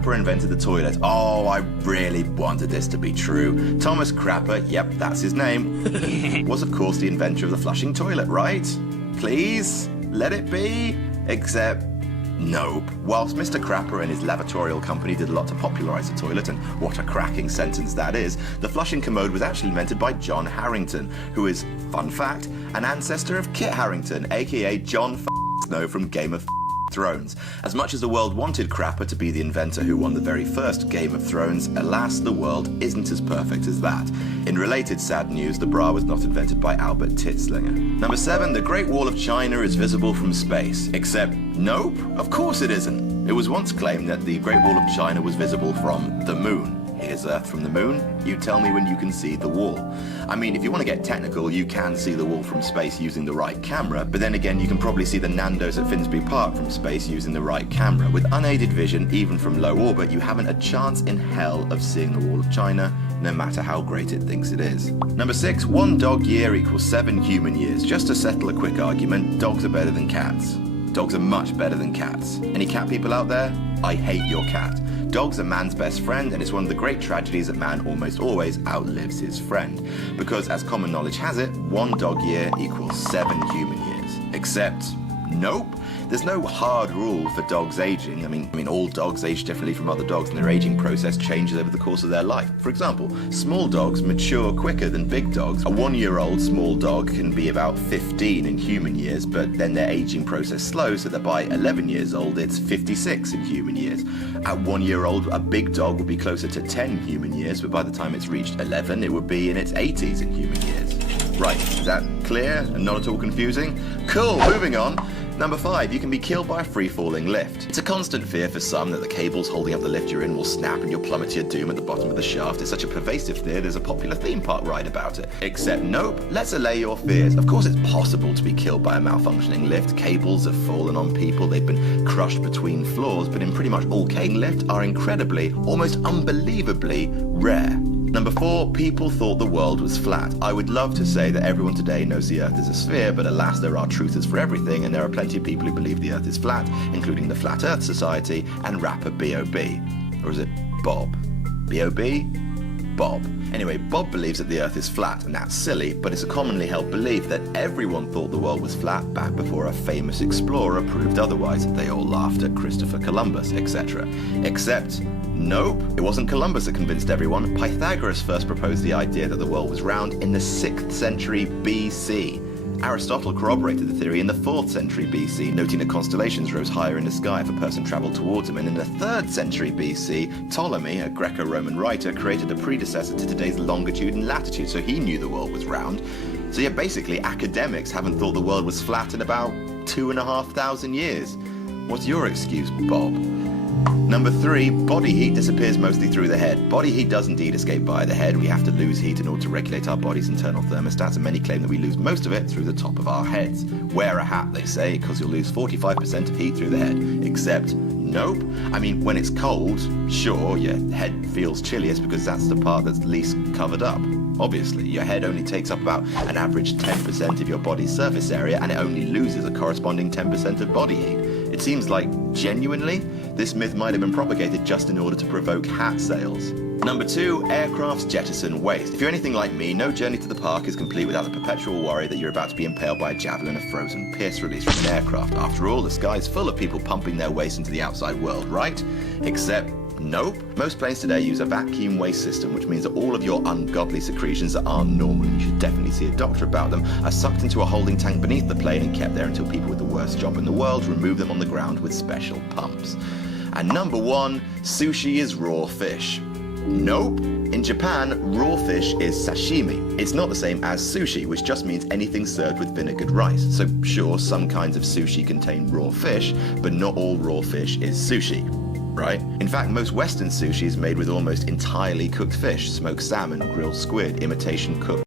Crapper invented the toilet. Oh, I really wanted this to be true. Thomas Crapper, yep, that's his name, was of course the inventor of the flushing toilet, right? Please, let it be. Except, nope. Whilst Mr. Crapper and his lavatorial company did a lot to popularise the toilet, and what a cracking sentence that is, the flushing commode was actually invented by John Harrington, who is, fun fact, an ancestor of Kit Harington, aka Jon Snow from Game of Thrones. As much as the world wanted Crapper to be the inventor who won the very first Game of Thrones, alas, the world isn't as perfect as that. In related sad news, the bra was not invented by Albert Titslinger. Number 7, the Great Wall of China is visible from space. Except, nope, of course it isn't. It was once claimed that the Great Wall of China was visible from the moon. Here's Earth from the moon. You tell me when you can see the wall. I mean, if you want to get technical, you can see the wall from space using the right camera, but then again, you can probably see the Nando's at Finsbury Park from space using the right camera. With unaided vision, even from low orbit, you haven't a chance in hell of seeing the Wall of China, no matter how great it thinks it is. Number 6, 1 dog year equals 7 human years. Just to settle a quick argument, dogs are better than cats. Dogs are much better than cats. Any cat people out there? I hate your cat. Dogs are man's best friend, and it's one of the great tragedies that man almost always outlives his friend. Because as common knowledge has it, 1 dog year equals 7 human years. Except, nope. There's no hard rule for dogs aging. I mean, all dogs age differently from other dogs, and their aging process changes over the course of their life. For example, small dogs mature quicker than big dogs. A 1-year-old small dog can be about 15 in human years, but then their aging process slows, so that by 11 years old, it's 56 in human years. At 1 year old, a big dog would be closer to 10 human years, but by the time it's reached 11, it would be in its 80s in human years. Right, is that clear and not at all confusing? Cool, moving on. Number 5, you can be killed by a free-falling lift. It's a constant fear for some that the cables holding up the lift you're in will snap and you'll plummet to your doom at the bottom of the shaft. It's such a pervasive fear, there's a popular theme park ride about it. Except nope, let's allay your fears. Of course it's possible to be killed by a malfunctioning lift. Cables have fallen on people, they've been crushed between floors, but in pretty much all cane lifts are incredibly, almost unbelievably rare. Number 4, people thought the world was flat. I would love to say that everyone today knows the Earth is a sphere, but alas, there are truthers for everything, and there are plenty of people who believe the Earth is flat, including the Flat Earth Society and rapper B.O.B. Or is it Bob? B.O.B.? Bob. Anyway, Bob believes that the Earth is flat, and that's silly, but it's a commonly held belief that everyone thought the world was flat back before a famous explorer proved otherwise. They all laughed at Christopher Columbus, etc. Except, nope, it wasn't Columbus that convinced everyone. Pythagoras first proposed the idea that the world was round in the 6th century BC. Aristotle corroborated the theory in the 4th century BC, noting that constellations rose higher in the sky if a person travelled towards them. And in the 3rd century BC, Ptolemy, a Greco-Roman writer, created a predecessor to today's longitude and latitude, so he knew the world was round. So yeah, basically, academics haven't thought the world was flat in about 2,500 years. What's your excuse, Bob? Number 3, body heat disappears mostly through the head. Body heat does indeed escape via the head. We have to lose heat in order to regulate our body's internal thermostats, and many claim that we lose most of it through the top of our heads. Wear a hat, they say, because you'll lose 45% of heat through the head. Except, nope. I mean, when it's cold, sure, your head feels chilliest because that's the part that's least covered up. Obviously, your head only takes up about an average 10% of your body's surface area, and it only loses a corresponding 10% of body heat. It seems like, genuinely, this myth might have been propagated just in order to provoke hat sales. Number 2, aircrafts jettison waste. If you're anything like me, no journey to the park is complete without the perpetual worry that you're about to be impaled by a javelin of frozen piss released from an aircraft. After all, the sky's full of people pumping their waste into the outside world, right? Except, nope. Most planes today use a vacuum waste system, which means that all of your ungodly secretions that aren't normal, and you should definitely see a doctor about them, are sucked into a holding tank beneath the plane and kept there until people with the worst job in the world remove them on the ground with special pumps. And number 1, sushi is raw fish. Nope. In Japan, raw fish is sashimi. It's not the same as sushi, which just means anything served with vinegared rice. So sure, some kinds of sushi contain raw fish, but not all raw fish is sushi. Right? In fact, most Western sushi is made with almost entirely cooked fish, smoked salmon, grilled squid, imitation cooked